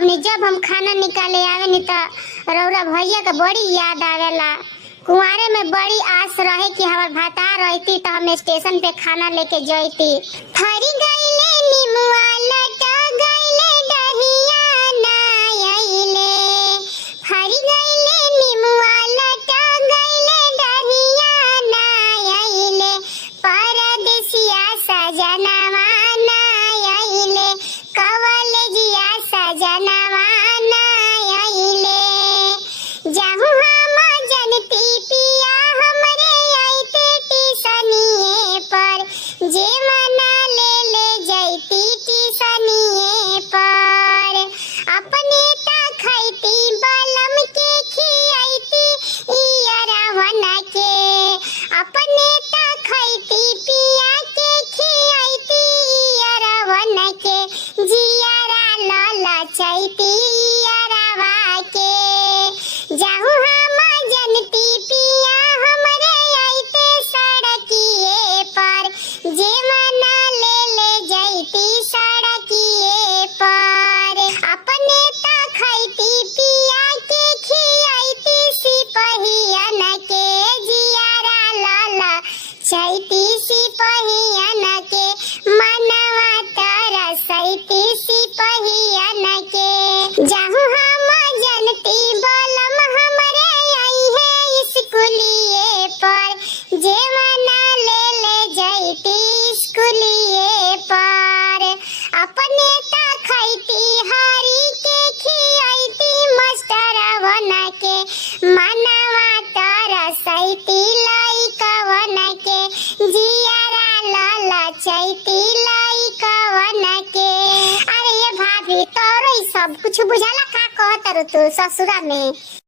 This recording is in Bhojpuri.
बबनी, जब हम खाना निकाले आवे नी त रौरा भैया के बड़ी याद आवेला। कुंवारे में बड़ी आस रहे कि हमार भाता रहती तो हम स्टेशन पे खाना लेके जैती। फरी गईले निमुआ लटा गईले दहिया ना आइले, फरी गईले निमुआ लटा गईले दहिया ना आइले, परदेसिया सजनवा ना आइले, कवलजिया सजनवा ना आइले। जाहु हम जनती पिया हमरे आइते टिसनिए पर, जे मना ले जैती टिसनिए पर। अपने ता खैती बलम के खियाइती इयरवन के, अपने ता खैती पिया के खियाइती इयरवन के, जियरा ललचैती इयरवा के। जाहु हम जनती पिया हमरे आइते सड़किए पर, जे मना ले जैती सड़किए पर। अपने ता खैती पिया के खियाइती सिपहियन के, जियरा ललचैती सिपहियन के, मनवा तरसैती सिपहियन के। जाहु हम जनती बलम हमरे आई है स्कूलिए पर, जे मना ले जैती स्कूलिए पर। अपने ता खैती हरी के खियाइती मास्टरवन के, मनवा तरसैती लइकवन के, जियरा ललचैती लइकवन के। अरे ये भाभी तोरो सब कुछ बुझाला का कहत तू ससुरा में।